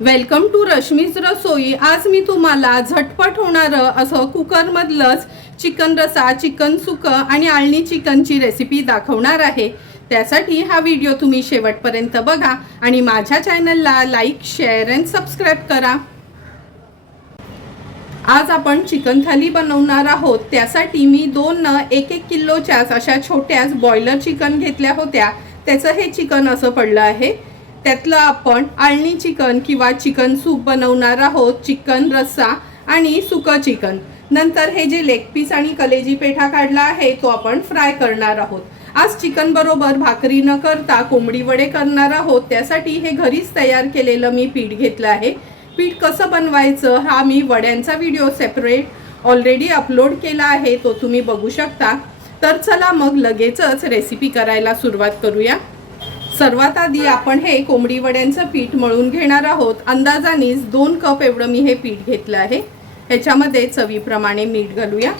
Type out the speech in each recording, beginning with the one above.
Welcome to Rashmi's रसोई। आज मी तुम्हाला झटपट होणारं असं कुकरमधलंच चिकन रसा, चिकन सुकं आणि आळणी चिकनची रेसिपी दाखवणार आहे। त्यासाठी हा व्हिडिओ तुम्ही शेवटपर्यंत बघा आणि माझ्या चॅनलला लाईक, शेअर आणि सबस्क्राईब करा। आज आपण चिकन थाली बनवणार आहोत। त्यासाठी मी 1 किलोच्या अशा छोट्याच बॉयलर चिकन घेतल्या होत्या। त्याचं हे चिकन असं पडलं आहे। त्यातलं आपण आळणी चिकन किंवा चिकन सूप बनवणार आहोत, चिकन रस्सा आणि सुकं चिकन। नंतर हे जे लेग पीस आणि कलेजी पेठा काढला आहे तो आपण फ्राय करणार आहोत। आज चिकन बरोबर भाकरी न करता कोंबडी वडे करणार आहोत। त्यासाठी हे घरीच तयार केलेलं मी पीठ घेतलं आहे। पीठ कसं बनवायचं हा मी वड्यांचा व्हिडिओ सेपरेट ऑलरेडी अपलोड केला आहे, तो तुम्ही बघू शकता। तर चला मग लगेचच रेसिपी करायला सुरुवात करूया। सर्वात आधी आपण हे कोंबडी वड्यांचं पीठ मळून घेणार आहोत। अंदाजाने 2 कप एवढं मी हे पीठ घेतलं आहे। ह्याच्यामध्ये चवीप्रमाणे मीठ घालूया।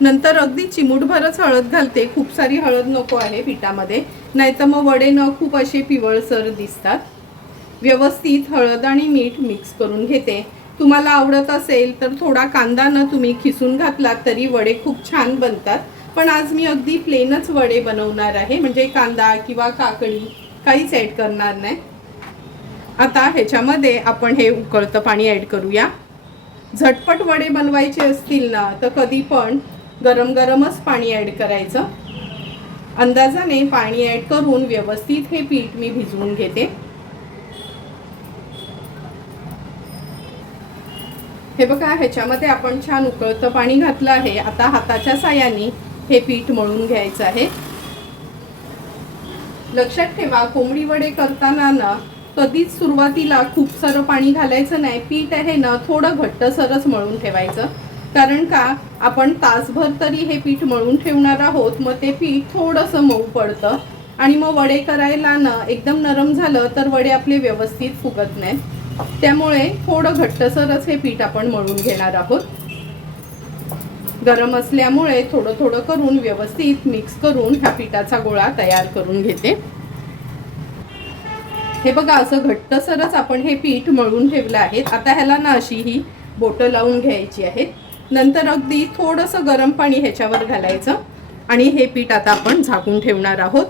नंतर अगदी चिमूटभरच हळद घालते, खूप सारी हळद नको आहे पिठामध्ये, नाहीतर मग वडे न खूप असे पिवळसर दिसतात। व्यवस्थित हळद आणि मीठ मिक्स करून घेते। तुम्हाला आवडत असेल तर थोडा कांदा न तुम्ही खिसून घातलात तरी वडे खूप छान बनतात, पण आज मी अगदी प्लेनच वडे बनवणार आहे, म्हणजे कांदा किंवा काकडी काहीच ॲड करणार नाही। आता ह्याच्यामध्ये आपण हे उकळतं पाणी ॲड करूया। झटपट वडे बनवायचे असतील ना तर कधी पण गरम गरमच पाणी ॲड करायचं। अंदाजाने पाणी ॲड करून व्यवस्थित हे पीठ मी भिजवून घेते। हे बघा, ह्याच्यामध्ये आपण छान उकळतं पाणी घातलं आहे। आता हाताच्या साहाय्याने हे पीठ मळून घ्यायचं आहे। लक्षात ठेवा, कोंबडी वडे करताना ना कधीच सुरुवातीला खूप सारं पाणी घालायचं नाही। पीठ आहे ना थोडं घट्टसरच मळून ठेवायचं, कारण का आपण तासभर तरी हे पीठ मळून ठेवणार आहोत। मग ते पीठ थोडंसं मऊ पडतं आणि मग वडे करायला ना एकदम नरम झालं तर वडे आपले व्यवस्थित फुगत नाहीत। त्यामुळे थोडं घट्टसरच हे पीठ आपण मळून घेणार आहोत। गरम असल्यामुळे थोडं थोडं करून व्यवस्थित मिक्स करून ह्या पिठाचा गोळा तयार करून घेते। हे बघा, असं घट्टसरच आपण हे पीठ मळून ठेवलं आहे। आता ह्याला ना अशी ही बोटं लावून घ्यायची आहेत। नंतर अगदी थोडंसं गरम पाणी ह्याच्यावर घालायचं आणि हे पीठ आता आपण झाकून ठेवणार आहोत।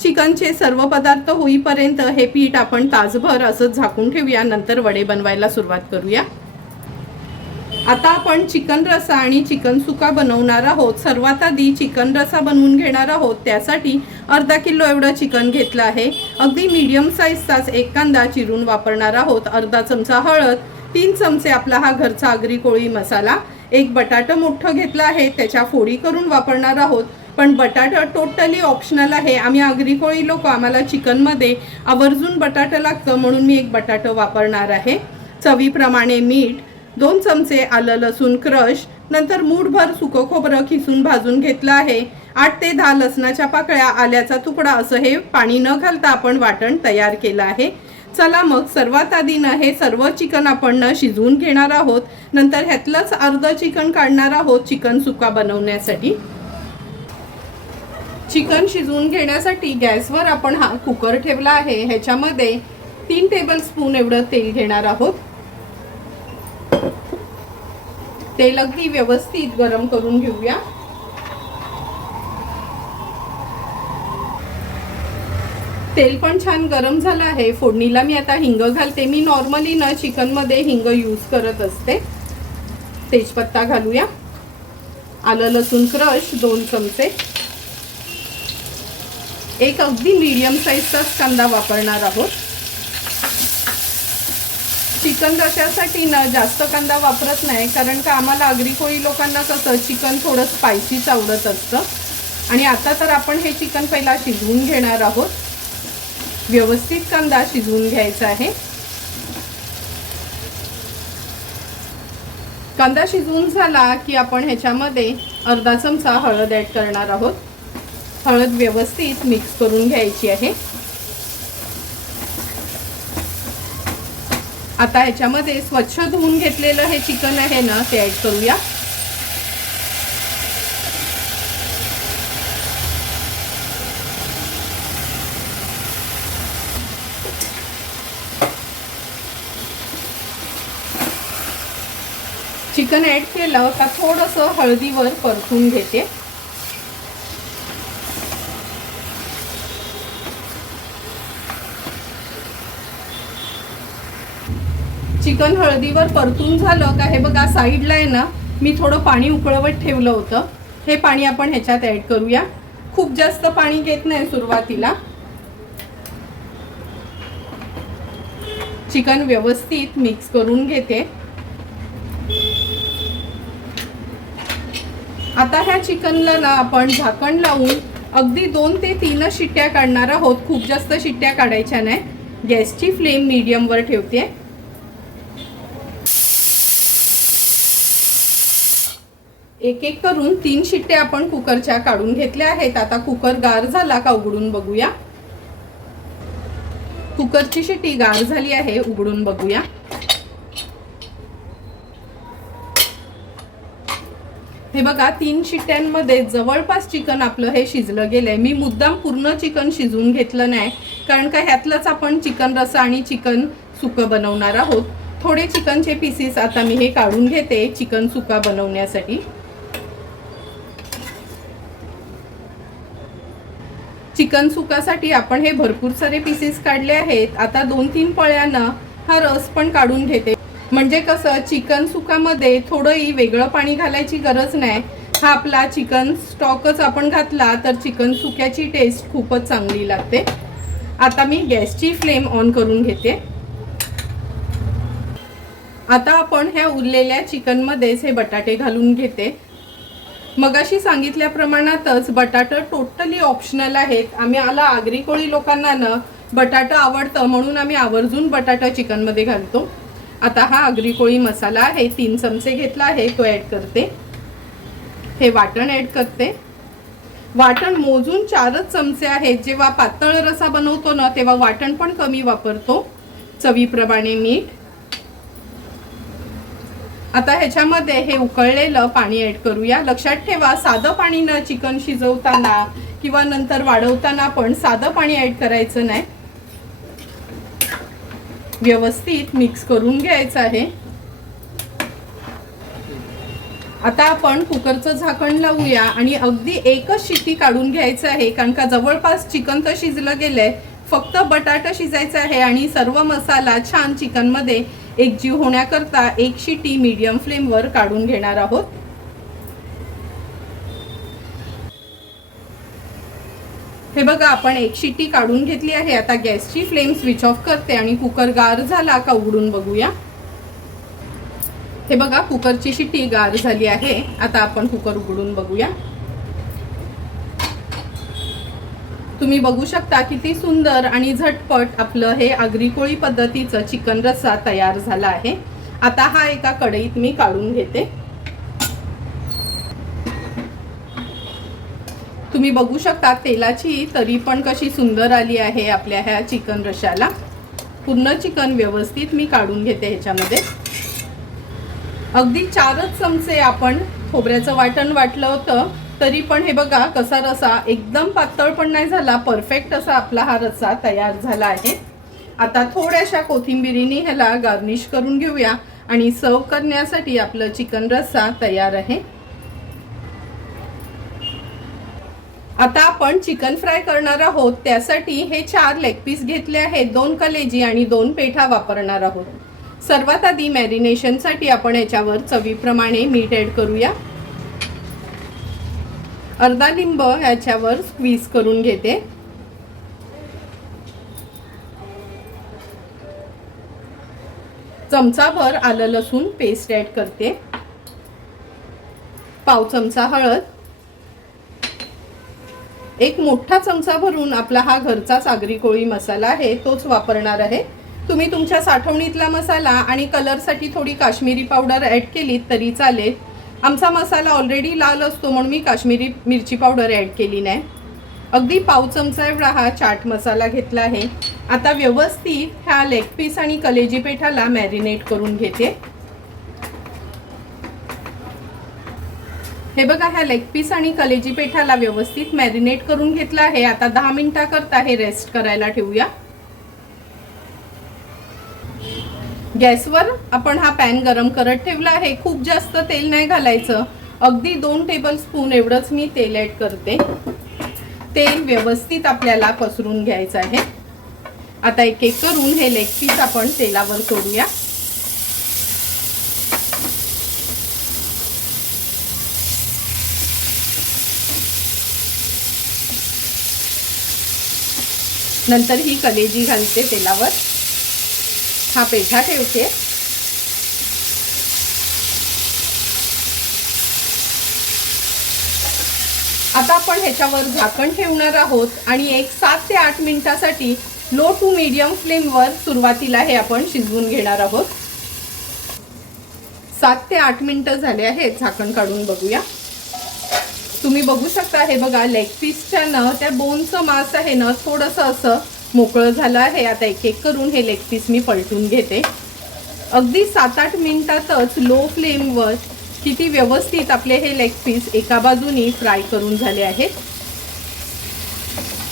चिकनचे सर्व पदार्थ होईपर्यंत हे पीठ आपण तासभर असंच झाकून ठेवूया। नंतर वडे बनवायला सुरुवात करूया। आता आपण चिकन रसा आणि चिकन सुका बनवणार आहोत। सर्वात आधी चिकन रसा बनवून घेणार आहोत। त्यासाठी अर्धा किलो एवढं चिकन घेतलं आहे। अगदी मीडियम साईजचाच एक कांदा चिरून वापरणार आहोत। अर्धा चमचा हळद, 3 चमचे आपला हा घरचा आगरी कोळी मसाला, एक बटाटा मोठं घेतला आहे, त्याच्या फोडी करून वापरणार आहोत। पण बटाटा टोटली ऑप्शनल आहे। आम्ही आगरी कोळी लोक, आम्हाला चिकनमध्ये आवर्जून बटाटा लागतं, म्हणून मी एक बटाटा वापरणार आहे। चवीप्रमाणे मीठ, 2 चमचे आलं लसूण क्रश, नंतर मूठभर सुकं खोबरं खिसून भाजून घेतलं आहे। 8 ते 10 लसणाच्या पाकळ्या, आल्याचा तुकडा, असं हे पाणी न घालता आपण वाटण तयार केलं आहे। चला मग सर्वात आधी ना हे सर्व चिकन आपण शिजवून घेणार आहोत। नंतर ह्यातलंच अर्ध चिकन काढणार आहोत चिकन सुका बनवण्यासाठी। चिकन शिजवून घेण्यासाठी गॅसवर आपण हा कुकर ठेवला आहे। ह्याच्यामध्ये 3 टेबलस्पून एवढं तेल घेणार आहोत। तेल अगदी व्यवस्थित गरम करून घेऊया। तेल पण छान गरम झालं आहे। फोडणीला मी आता हिंग घालते। मी नॉर्मली ना चिकनमध्ये हिंग यूज करत असते। तेजपत्ता घालूया। आलं लसूण क्रश 2 चमचे, एक अगदी मीडियम साईजचाच कांदा वापरणार आहोत। चिकन रशासाठी ना जास्त कांदा वापरत नाही, कारण का आम्हाला आगरी कोळी लोकांना कसं चिकन थोडं स्पायसीच आवडत असतं। आणि आता तर आपण हे चिकन पहिला शिजवून घेणार आहोत। व्यवस्थित कांदा शिजवून घ्यायचा आहे। कांदा शिजवून झाला की आपण ह्याच्यामध्ये अर्धा चमचा हळद ॲड करणार आहोत। हळद व्यवस्थित मिक्स करून घ्यायची आहे। आता ह्याच्यामध्ये स्वच्छ धुवून घेतलेलं हे चिकन आहे ना ते ॲड करूया। चिकन ॲड केलं का थोडंसं हळदीवर परतून घेते. चिकन हळदीवर परतून झालं का हे बघा साईडला आहे ना मी थोडं पाणी उकळवत ठेवलं होतं. हे पाणी आपण ह्याच्यात ॲड करूया. खूप जास्त पाणी घेत नाही सुरुवातीला. चिकन व्यवस्थित मिक्स करून घेते. आता ह्या चिकनला ना आपण झाकण लावून अगदी 2 ते 3 शिट्ट्या काढणार आहोत. खूप जास्त शिट्ट्या काढायच्या नाही. गॅसची फ्लेम मीडियमवर ठेवते. एक एक करून 3 शिट्ट्या आपण कुकरच्या काढून घेतल्या आहेत. आता कुकर गार झाला का उघडून बघूया. कुकरची शिट्टी गार झाली आहे. उघडून बघूया. हे बघा 3 शिट्ट्यांमध्ये जवळपास चिकन आपलं हे शिजलं गेलंय. मी मुद्दाम पूर्ण चिकन शिजवून घेतलं नाही कारण का ह्यातलंच आपण चिकन रस्सा आणि चिकन सुकं बनवणार आहोत. थोडे चिकनचे पीसेस आता मी हे काढून घेते चिकन सुका बनवण्यासाठी. चिकन सुकासाठी आपण हे भरपूर सारे पीसेस काढले आहेत. आता 2-3 पळ्यानं हा रस पण काढून घेते. म्हणजे कसं चिकन सुकामध्ये थोडंही वेगळं पाणी घालायची गरज नाही. हा आपला चिकन स्टॉकच आपण घातला तर चिकन सुक्याची टेस्ट खूपच चांगली लागते. आता मी गॅसची फ्लेम ऑन करून घेते. आता आपण ह्या उरलेल्या चिकनमध्येच हे बटाटे घालून घेते. मगाशी सांगितल्या प्रमाणातच बटाटा टोटली ऑप्शनल आहेत. आम्हाला आगरी कोळी लोकांना ना बटाटा आवडतं म्हणून आम्ही आवर्जून बटाटा चिकनमध्ये घालतो. आता हा आगरी कोळी मसाला आहे 3 चमचे घेतला आहे तो ॲड करते. हे वाटण ॲड करते. वाटण मोजून 4च चमचे आहेत. जेव्हा पातळ रसा बनवतो ना तेव्हा वाटण पण कमी वापरतो. चवीप्रमाणे मीठ. आता ह्याच्यामध्ये हे उकळलेलं पाणी ॲड करूया. लक्षात ठेवा साधं पाणी न चिकन शिजवताना किंवा नंतर वाढवताना पण साधं पाणी ॲड करायचं नाही. व्यवस्थित मिक्स करून घ्यायचं आहे. आता आपण कुकरचं झाकण लावूया आणि अगदी एकच शिट्टी काढून घ्यायचं आहे कारण का जवळपास चिकन तर शिजलं गेलंय. फक्त बटाटा शिजायचा आहे आणि सर्व मसाला छान चिकनमध्ये एकजीव होण्याकरता एक शिट्टी मीडियम फ्लेमवर काढून घेणार आहोत. हे बघा आपण एक शिट्टी काढून घेतली आहे. आता गॅसची फ्लेम स्विच ऑफ करते आणि कुकर गार झाला का उघडून बघूया. हे बघा कुकरची शिट्टी गार झाली आहे. आता आपण कुकर उघडून बघूया. तुम्ही बघू शकता किती सुंदर आणि झटपट आपलं हे आगरी कोळी पद्धतीचं चिकन रस्सा तयार झाला आहे. आता हा एका कढईत मी काढून घेते. तुम्ही बघू शकता तेलाची तरी पण कशी सुंदर आली आहे आपल्या ह्या चिकन रश्श्याला. पूर्ण चिकन व्यवस्थित मी काढून घेते ह्याच्यामध्ये. अगदी 4च चमचे आपण खोबऱ्याचं वाटण वाटलं होतं तरी पण हे बघा कसा रसा एकदम पातळ पण नाही झाला. परफेक्ट असा आपला हा रस्सा तयार झाला आहे. आता थोड्याशा कोथिंबिरीने ह्याला गार्निश करून घेऊया आणि सर्व करण्यासाठी आपलं चिकन रस्सा तयार आहे. आता आपण चिकन फ्राय करणार आहोत. त्यासाठी हे 4 लेग पीस घेतले आहेत. 2 कलेजी आणि 2 पेठा वापरणार आहोत. सर्वात आधी मॅरिनेशनसाठी आपण याच्यावर चवीप्रमाणे मीठ ॲड करूया. अर्धा लिंब ह्याच्यावर स्क्वीज करून घेते. चमचाभर आलं लसूण पेस्ट ॲड करते. पाव चमचा हळद. 1 मोठा चमचा भरून आपला हा घरचाच आगरी कोळी मसाला आहे तोच वापरणार आहे. तुम्ही तुमच्या साठवणीतला मसाला आणि कलरसाठी थोडी काश्मीरी पावडर ॲड केली तरी चालेल. आमचा मसाला ऑलरेडी लाल असतो म्हणून मी काश्मीरी मिरची पावडर ॲड केली नाही. अगदी पाव चमचा एवढा हा चाट मसाला घेतला आहे. आता व्यवस्थित ह्या लेग पीस आणि कलेजी पेठाला मॅरिनेट करून घेते. हे बघा ह्या लेग पीस आणि कलेजी पेठाला व्यवस्थित मॅरिनेट करून घेतला आहे. आता 10 मिनिटाकरता हे रेस्ट करायला ठेवूया. गॅसवर आपण हा पॅन गरम करत ठेवला आहे। खूप जास्त तेल नाही घालायचं, अगदी 2 टेबलस्पून एवढंच मी तेल ॲड करते। तेल व्यवस्थित आपल्याला पसरून घ्यायचं आहे। आता एक एक करून हे लेग पीस आपण तेलावर सोडूया। नंतर ही कलेजी घालते तेलावर, हा पेठा ठेवते। आता आपण ह्याच्यावर झाकण ठेवणार आहोत आणि एक 7 ते 8 मिनिटासाठी लो टू मीडियम फ्लेमवर सुरुवातीला हे आपण शिजवून घेणार आहोत। 7 ते 8 मिनिटं झाले आहेत, झाकण काढून बघूया। तुम्ही बघू शकता, हे बघा लेग पीसच्या न त्या बोनचं मांस आहे ना थोडंसं असं मोकळं झालं आहे। आता एक एक करून हे लेग पीस मी पलटून घेते। अगदी 7-8 मिनिटातच लो फ्लेमवर किती व्यवस्थित आपले हे लेग पीस एका बाजूनी फ्राय करून झाले आहेत।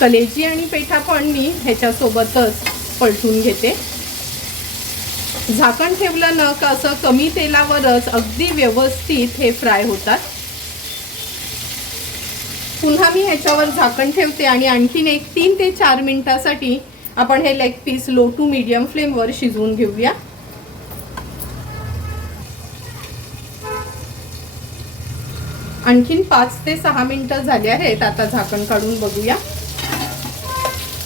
कलेजी आणि पेठा पण मी ह्याच्यासोबतच पलटून घेते। झाकण ठेवलं न का असं कमी तेलावरच अगदी व्यवस्थित हे फ्राय होतात। पुन्हा मी ह्याच्यावर झाकण ठेवते आणि आणखीन एक 3 ते 4 मिनिटासाठी आपण हे leg piece low to medium फ्लेमवर शिजवून घेऊया। आणखीन 5 ते 6 मिनिटं झाले आहेत। आता झाकण काढून बघूया।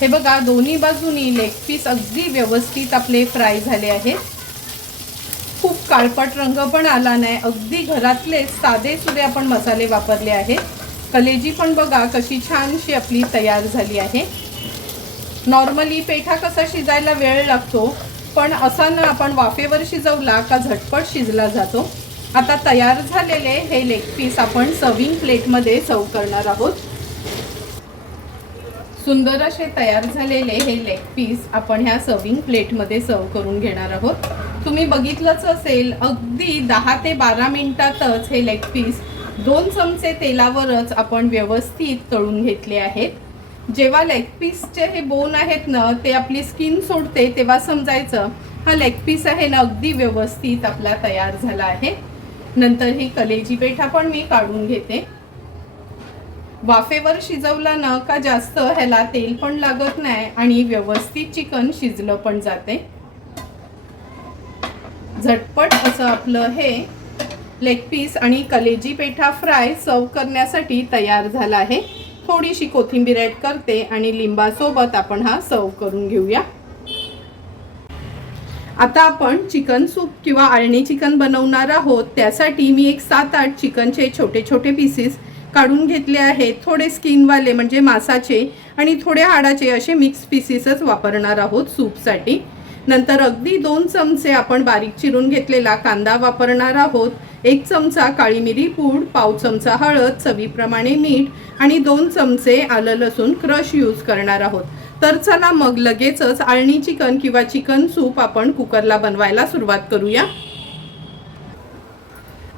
हे बघा दोन्ही बाजूनी लेग पीस अगदी व्यवस्थित आपले फ्राय झाले आहेत। खूप काळपट रंग पण आला नाही, अगदी घरातले साधे सुधे आपण मसाले वापरले आहेत। कलेजी पण बघा कशी छानशी आपली तयार झाली आहे। नॉर्मली पेठा कसा शिजायला वेळ लागतो, पण असा ना आपण वाफेवर शिजवला का झटपट शिजला जातो। आता तयार झालेले हे लेग पीस आपण सर्विंग प्लेटमध्ये सर्व करणार आहोत। सुंदर असे तयार झालेले हे लेग पीस आपण ह्या सर्विंग प्लेटमध्ये सर्व करून घेणार आहोत। तुम्ही बघितलंच असेल, अगदी 10 ते 12 मिनिटातच हे लेग पीस 2 चमचे तेलावरच आपण व्यवस्थित तळून घेतले आहेत। जेव्हा लेग पीसचे हे बोन आहेत ना ते आपली स्किन सोडते तेव्हा समजायचं हा लेग पीस आहे ना अगदी व्यवस्थित आपला तयार झाला आहे। नंतर ही कलेजी पेठा पण मी काढून घेते। वाफेवर शिजवला न का जास्त ह्याला तेल पण लागत नाही आणि व्यवस्थित चिकन शिजलं पण जाते। झटपट असं आपलं हे लेग पीस आणि कलेजी पेठा फ्राय सर्व करण्यासाठी तयार झाला आहे। थोडीशी कोथिंबीर ॲड करते आणि लिंबासोबत आपण हा सर्व करून घेऊया। आता आपण चिकन सूप किंवा अळणी चिकन बनवणार आहोत। त्यासाठी मी एक 7-8 चिकनचे छोटे छोटे पीसेस काढून घेतले आहेत। थोडे स्किनवाले म्हणजे मांसाचे आणि थोडे हाडाचे असे मिक्स पीसेसच वापरणार आहोत सूपसाठी। नंतर अगदी 2 चमचे आपण बारीक चिरून घेतलेला कांदा वापरणार आहोत। 1 चमचा काळी मिरी पूड, पाव चमचा हळद, चवीप्रमाणे मीठ आणि 2 चमचे आलं लसूण क्रश यूज करणार आहोत। तर चला मग लगेचच अळणी चिकन किंवा चिकन सूप आपण कुकरला बनवायला सुरुवात करूया।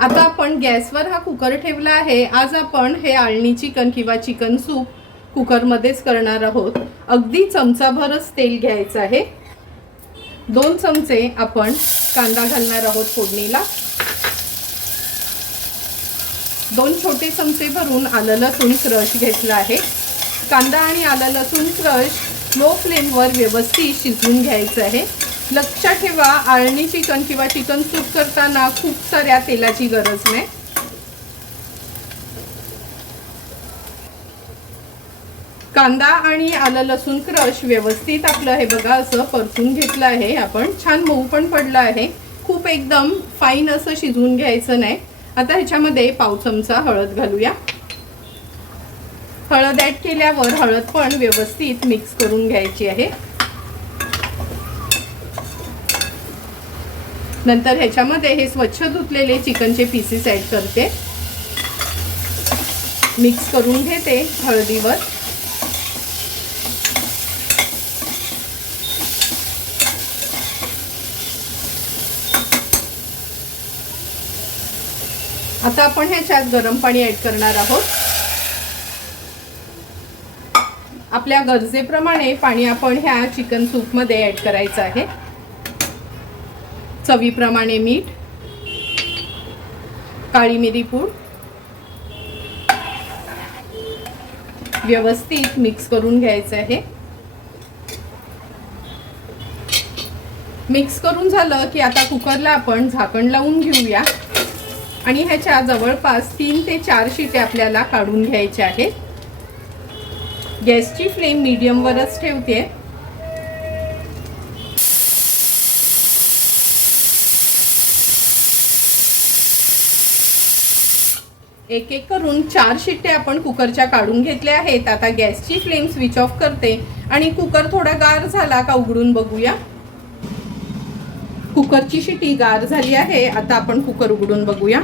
आता आपण गॅसवर हा कुकर ठेवला आहे। आज आपण हे अळणी चिकन किंवा चिकन सूप कुकरमध्येच करणार आहोत। अगदी चमचाभरच तेल घ्यायचं आहे। 2 चमचे आपण कांदा घालणार आहोत फोडणीला। 2 छोटे चमचे भरून आलं लसूण क्रश घेतला आहे। कांदा आणि आलं लसूण क्रश लो फ्लेमवर व्यवस्थित शिजवून घ्यायचं आहे। लक्षात ठेवा, अळणी चिकन किंवा चिकन सूप करताना खूप साऱ्या तेलाची गरज नाही। कांदा आणि आलं लसूण क्रश व्यवस्थित आपलं हे बघा असं परतून घेतलं आहे आपण। छान मऊ पण पडलं आहे, खूप एकदम फाईन असं शिजवून घ्यायचं नाही। आता ह्याच्यामध्ये पाव चमचा हळद घालूया। हळद ॲड केल्यावर हळद पण व्यवस्थित मिक्स करून घ्यायची आहे। नंतर ह्याच्यामध्ये हे स्वच्छ धुतलेले चिकनचे पीसेस ॲड करते, मिक्स करून घेते हळदीवर। आता आपण ह्याच्यात गरम पाणी ॲड करणार आहोत। आपल्या गरजेप्रमाणे पाणी आपण ह्या चिकन सूपमध्ये ॲड करायचं आहे। चवीप्रमाणे मीठ, काळी मिरी पूड, व्यवस्थित मिक्स करून घ्यायचं आहे। मिक्स करून झालं की आता कुकरला आपण झाकण लावून घेऊया आणि ह्याच्या जवळपास 3 ते 4 शिट्या आपल्याला काढून घ्यायच्या आहेत। गॅसची फ्लेम मीडियम वरच ठेवते। एक एक करून 4 शिट्टे आपण कुकरच्या काढून घेतल्या आहेत। आता गॅसची फ्लेम स्विच ऑफ करते आणि कुकर थोडा गार झाला का उघडून बघूया। कुकरची शिटी गार झाली आहे। आता आपण कुकर उघडून बघूया।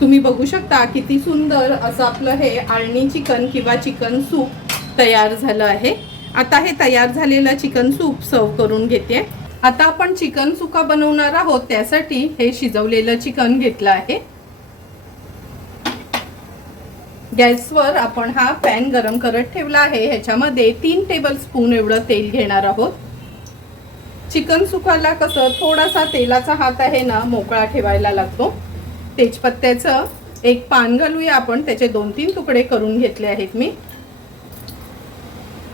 तुम्ही बघू शकता किती सुंदर असं आपलं हे आळणी चिकन किंवा चिकन सूप तयार झालं आहे। आता हे तयार झालेलं चिकन सूप सर्व करून घेते। आता आपण चिकन सुका बनवणार आहोत, त्यासाठी हे शिजवलेलं चिकन घेतलं आहे। गॅसवर आपण हा पॅन गरम करत ठेवला आहे। ह्याच्यामध्ये 3 टेबलस्पून एवढं तेल घेणार आहोत। चिकन सुकाला कसं थोडासा तेलाचा हात आहे ना मोकळा ठेवायला लागतो। तेजपत्त्याचं एक पान घालूया आपण, त्याचे 2-3 तुकडे करून घेतले आहेत मी।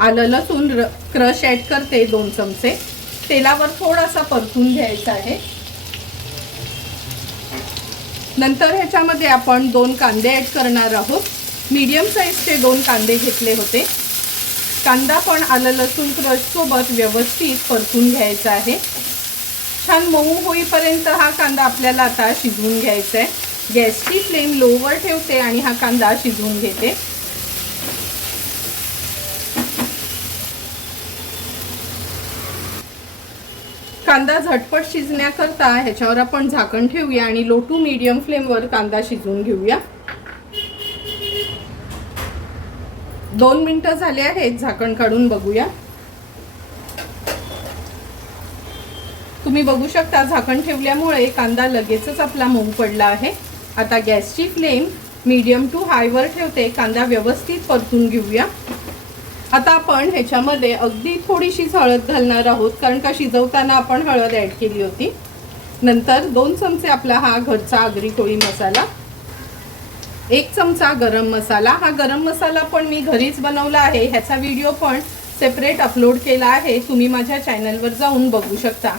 आलं लसूण क्रश ऍड करते 2 चमचे। तेलावर थोडासा परतून घ्यायचा आहे। नंतर ह्याच्यामध्ये आपण 2 कांदे ऍड करणार आहोत। मीडियम साईजचे 2 कांदे घेतले होते। कांदा पण आलं लसूण क्रश सोबत व्यवस्थित परतून घ्यायचा आहे। छान मऊ होईपर्यंत हा कांदा आपल्याला आता शिजवून घ्यायचा आहे। गॅसची फ्लेम लोवर ठेवते आणि हा कांदा शिजवून घेते। कांदा झटपट शिजण्याकरता ह्याच्यावर आपण झाकण ठेवूया आणि लो टू मीडियम फ्लेमवर कांदा शिजवून घेऊया। 2 मिनिटं झाले आहेत, झाकण काढून बघूया। तुम्ही बघू शकता झाकण ठेवल्यामुळे कांदा लगेचच आपला मऊ पडला आहे। आता गॅसची फ्लेम मीडियम टू हायवर ठेवते। कांदा व्यवस्थित परतून घेऊया। आता आपण ह्याच्यामध्ये अगदी थोडीशी हळद घालणार आहोत, कारण का शिजवताना आपण हळद ऍड केली होती। नंतर 2 चमचे आपला हा घरचा आगरी कोळी मसाला, 1 चमचा गरम मसाला। हा गरम मसाला पण मी घरीच बनवला आहे। ह्याचा व्हिडिओ पण सेपरेट अपलोड केला आहे, तुम्ही माझ्या चॅनलवर जाऊन बघू शकता।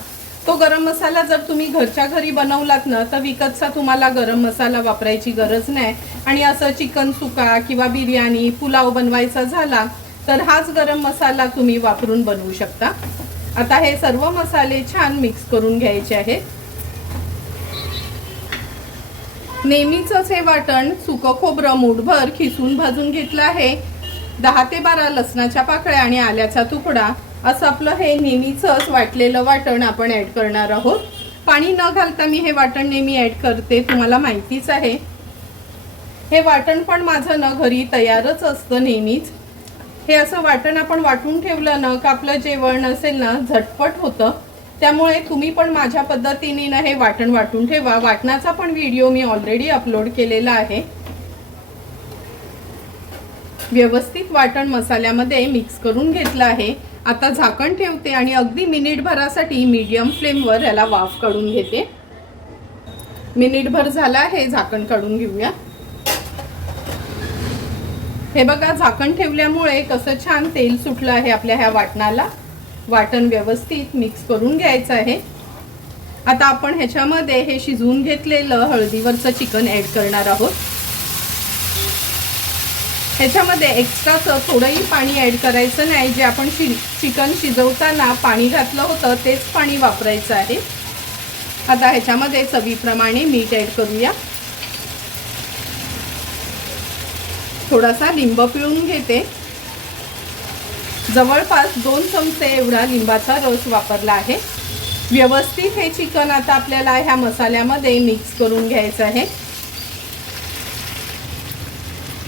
तो गरम मसाला जर तुम्ही घरच्या घरी बनवलात ना तर विकतचा तुम्हाला गरम मसाला वापरायची गरज नाही। आणि असं चिकन सुका किंवा बिर्याणी पुलाव बनवायचा झाला तर हाच गरम मसाला तुम्ही वापरून बनवू शकता। आता हे सर्व मसाले छान मिक्स करून घ्यायचे आहेत। नेहमीचंच हे वाटण सुकं खोबरं मूठभर खिसून भाजून घेतलं आहे। 10 ते 12 लसणाच्या पाकळ्या आणि आल्याचा तुकडा असं आपलं हे नेहमीचंच वाटलेलं वाटण आपण ऍड करणार आहोत। पाणी न घालता मी हे वाटण नेहमी ऍड करते, तुम्हाला माहितीच आहे। हे वाटण पण माझं ना घरी तयारच असतं नेहमीच। हे असं वाटण आपण वाटून ठेवलं ना का आपलं जेवण असेल ना झटपट होतं। त्यामुळे तुम्ही पण माझ्या पद्धतीने ना हे वाटण वाटून ठेवा। वाटणाचा पण व्हिडिओ मी ऑलरेडी अपलोड केलेला आहे। व्यवस्थित वाटण मसाल्यामध्ये मिक्स करून घेतलं आहे। आता झाकण ठेवते आणि अगदी मिनिटभरासाठी मीडियम फ्लेमवर याला वाफ काढून घेते। मिनिटभर झाला आहे, झाकण काढून घेऊया। हे बघा झाकण ठेवल्यामुळे कसं छान तेल सुटलं आहे आपल्या ह्या वाटणाला। वाटण व्यवस्थित मिक्स करून घ्यायचं आहे। आता आपण ह्याच्यामध्ये हे शिजवून घेतलेलं हळदीवरचं चिकन ऍड करणार आहोत। ह्याच्यामध्ये एक्स्ट्राचं थोडंही पाणी ऍड करायचं नाही। जे आपण चिकन शिजवताना पाणी घातलं होतं तेच पाणी वापरायचं आहे। आता ह्याच्यामध्ये चवीप्रमाणे मीठ ऍड करूया। थोडासा लिंब पिळून घेते। जवळपास 2 चमचे एवढा लिंबाचा रस वापरला आहे। व्यवस्थित हे चिकन आता आपल्याला ह्या मसाल्यामध्ये मिक्स करून घ्यायचं आहे।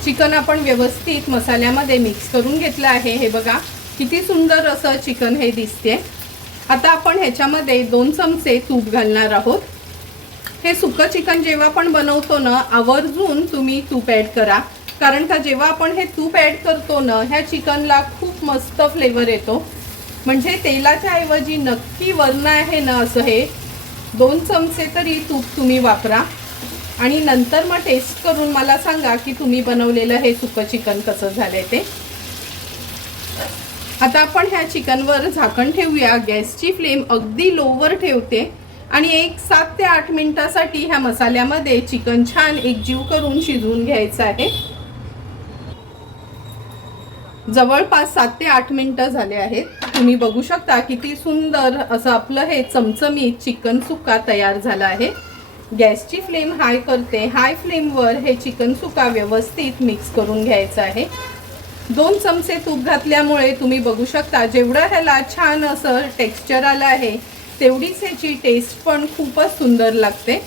चिकन आपण व्यवस्थित मसाल्यामध्ये मिक्स करून घेतलं आहे। हे बघा किती सुंदर असं चिकन हे दिसते। आता आपण ह्याच्यामध्ये 2 चमचे तूप घालणार आहोत। हे सुकं चिकन जेव्हा आपण बनवतो ना आवर्जून तुम्ही तूप ऍड करा, कारण का जेव्हा आपण हे तूप ऍड करतो ना ह्या चिकनला खूप मस्त फ्लेवर येतो। म्हणजे तेलाच्या ऐवजी नक्की वर्ण आहे ना असं हे 2 चमचे तरी तूप तुम्ही वापरा आणि नंतर मग टेस्ट करून मला सांगा की तुम्ही बनवलेलं हे सुकं चिकन कसं झालंय ते। आता आपण ह्या चिकनवर झाकण ठेवूया। गॅसची फ्लेम अगदी लोवर ठेवते आणि एक 7 ते 8 मिनिटासाठी ह्या मसाल्यामध्ये चिकन छान एकजीव करून शिजवून घ्यायचं आहे। जवळपास 7 ते 8 मिनिटं झाले आहेत। तुम्ही बघू शकता किती सुंदर असं आपलं हे चमचमीत चिकन सुक्का तयार झाला आहे। गॅसची फ्लेम हाय करते। हाय फ्लेमवर हे चिकन सुक्का व्यवस्थित मिक्स करून घ्यायचं आहे। 2 चमचे तूप घातल्यामुळे तुम्ही बघू शकता जेवढं ह्याला छान असं टेक्स्चर आलं आहे तेवढीच ह्याची टेस्ट पण खूपच सुंदर लागते।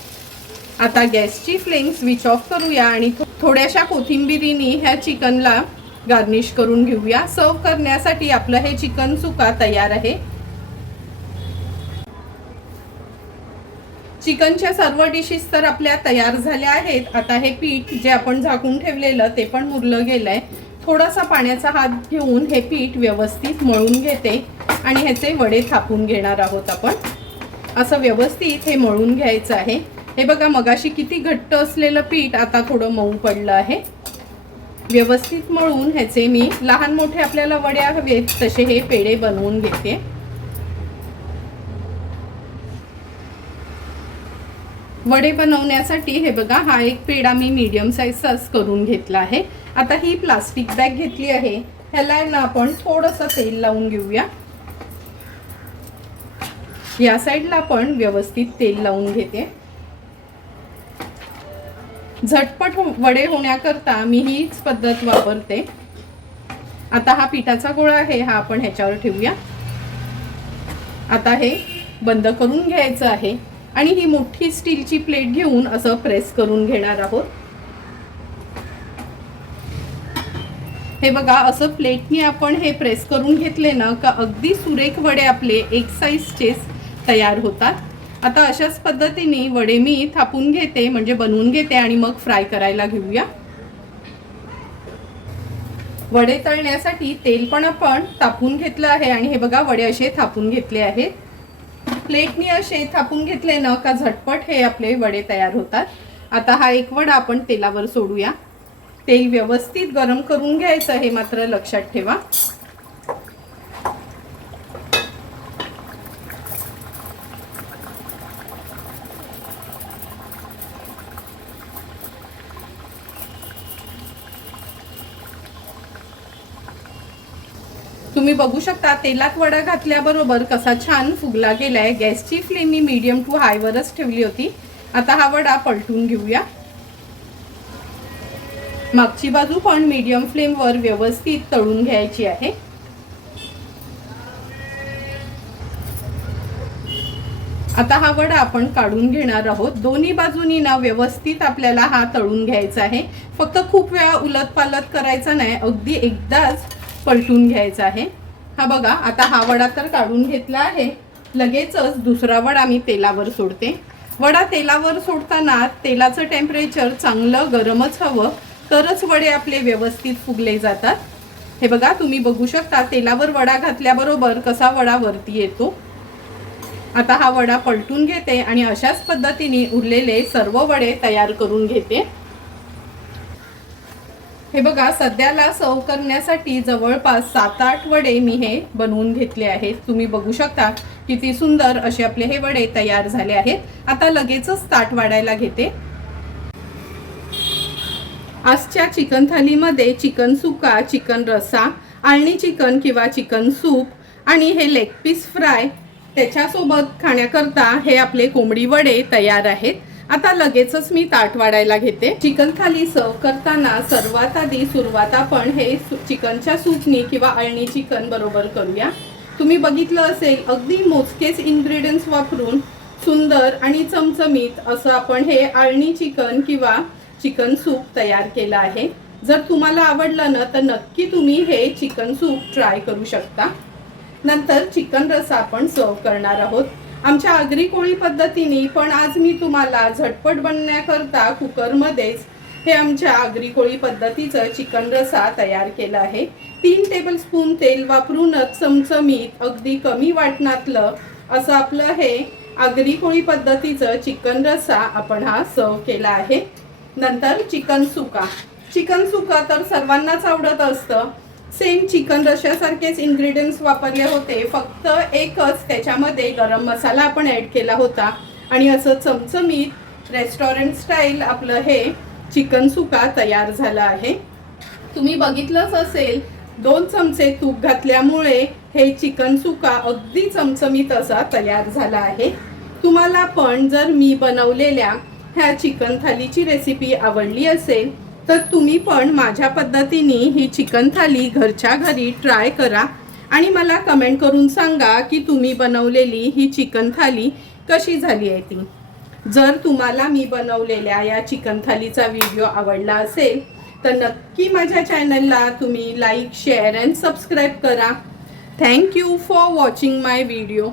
आता गॅसची फ्लेम स्विच ऑफ करूया आणि थोड्याशा कोथिंबिरीने ह्या चिकनला गार्निश करून घेऊया। सर्व करण्यासाठी आपलं हे चिकन सुक्का तयार आहे। चिकनच्या सर्व डिशेस तर आपल्या तयार झाल्या आहेत। आता हे पीठ जे आपण झाकून ठेवलेलं ते पण मुरलं गेलंय। थोडासा पाण्याचा हात घेऊन हे पीठ व्यवस्थित मळून घेते आणि ह्याचे वडे थापून घेणार आहोत आपण। असं व्यवस्थित हे मळून घ्यायचं आहे। हे बघा मगाशी किती घट्ट असलेलं पीठ आता थोडं मऊ पडलं आहे। व्यवस्थित मळून ह्याचे मी लहान मोठे आपल्याला वडे हवेत तसे हे पेढे बनवून घेते। वडे बनवण्यासाठी हे बघा हा एक पेढा मी मीडियम साईजचाच करून घेतला आहे। आता ही प्लास्टिक बॅग घेतली आहे, ह्याला ना आपण थोडंसं तेल लावून घेऊया। या साईडला आपण व्यवस्थित तेल लावून घेते। झटपट वडे होण्याकरता मी हीच पद्धत वापरते। आता हा पिठाचा गोळा आहे हा आपण ह्याच्यावर ठेवूया। आता हे बंद करून घ्यायचं आहे आणि ही मोठी स्टीलची प्लेट घेऊन असं प्रेस करून घेणार आहोत। हे बघा असं प्लेटने आपण हे प्रेस करून घेतले ना का अगदी सुरेख वडे आपले एक साईजचे तयार होतात। आता अशाच पद्धतीने वडे मी थापून घेते म्हणजे बनवून घेते आणि मग फ्राय करायला घेऊया। वडे तळण्यासाठी तेल पण आपण तापून घेतलं आहे आणि हे बघा वडे असे थापून घेतले आहेत। प्लेटने असे थापून घेतले ना का झटपट हे आपले वडे तयार होतात। आता हा एक वडा आपण तेलावर सोडूया। तेल व्यवस्थित गरम करून घ्यायचं हे मात्र लक्षात ठेवा। तुम्ही बघू शकता तेलात वडा घातल्याबरोबर कसा छान फुगला गेलाय। गॅसची फ्लेम मी मीडियम टू हाय वरच ठेवली होती। आता हा वडा पलटून घेऊया। मागची बाजू पण मीडियम फ्लेम वर व्यवस्थित तळून घ्यायची आहे। आता हा वडा आपण काढून घेणार आहोत। दोन्ही बाजूनी ना व्यवस्थित आपल्याला हा तळून घ्यायचा आहे। फक्त खूप वेळा उलटपालट करायचा नाही, अगदी एकदाच पलटून घ्यायचा आहे। हा बघा आता हा वडा तर काढून घेतला आहे। लगेचच दुसरा वडा मी तेलावर सोडते। वडा तेलावर सोडताना तेलाचं टेम्परेचर चांगलं गरमच हवं, तरच वडे आपले व्यवस्थित फुगले जातात। हे बघा तुम्ही बघू शकता तेलावर वडा घातल्याबरोबर कसा वडा वरती येतो। आता हा वडा पलटून घेते आणि अशाच पद्धतीने उरलेले सर्व वडे तयार करून घेते। हे बघा सध्याला सर्व करण्यासाठी जवळपास 7-8 वडे मी हे बनवून घेतले आहेत। तुम्ही बघू शकता किती सुंदर असे आपले हे वडे तयार झाले आहेत। आता लगेचच ताट वाढायला घेते। आजच्या चिकन थालीमध्ये चिकन सुक्का, चिकन रस्सा, आळणी चिकन किंवा चिकन सूप आणि हे लेग पीस फ्राय त्याच्यासोबत खाण्याकरता हे आपले कोंबडी वडे तयार आहेत। आता लगेचच मी ताट वाढायला घेते। चिकन थाली सर्व करताना सर्वात आधी सुरुवात आपण हे चिकनच्या सूपनी किंवा अळणी चिकन बरोबर करूया। तुम्ही बघितलं असेल अगदी मोजकेच इन्ग्रेडियंट्स वापरून सुंदर आणि चमचमीत असं आपण हे अळणी चिकन किंवा चिकन सूप तयार केलं आहे। जर तुम्हाला आवडलं ना तर नक्की तुम्ही हे चिकन सूप ट्राय करू शकता। नंतर चिकन रस्सा आपण सर्व करणार आहोत आमच्या आगरी कोळी पद्धतीने, पण आज मी तुम्हाला झटपट बनण्याकरता कुकरमध्येच हे आमच्या आगरी कोळी पद्धतीचं चिकन रस्सा तयार केला आहे। 3 टेबलस्पून तेल वापरूनच चमचमीत अगदी कमी वाटणातलं असं आपलं हे आगरी कोळी पद्धतीचं चिकन रस्सा आपण हा सर्व केला आहे। नंतर चिकन सुका। चिकन सुका तर सर्वांनाच आवडत असतं। सेम चिकन रश्श्यासारखेच इन्ग्रेडियंट्स वापरले होते, फक्त एकच त्याच्यामध्ये गरम मसाला आपण ॲड केला होता आणि असं चमचमीत रेस्टॉरंट स्टाईल आपलं हे चिकन सुका तयार झालं आहे। तुम्ही बघितलंच असेल 2 चमचे तूप घातल्यामुळे हे चिकन सुका अगदी चमचमीत असा तयार झाला आहे। तुम्हाला पण जर मी बनवलेल्या ह्या चिकन थालीची रेसिपी आवडली असेल तर तुम्ही पण माझ्या पद्धतीने ही चिकन थाली घरच्या घरी ट्राय करा आणि मला कमेंट करून सांगा की तुम्ही बनवलेली ही चिकन थाली कशी झाली आहे ती। जर तुम्हाला मी बनवलेल्या या चिकन थालीचा व्हिडिओ आवडला असेल तर नक्की माझ्या चॅनलला तुम्ही लाईक, शेअर अँड सबस्क्राईब करा। Thank you for watching my video.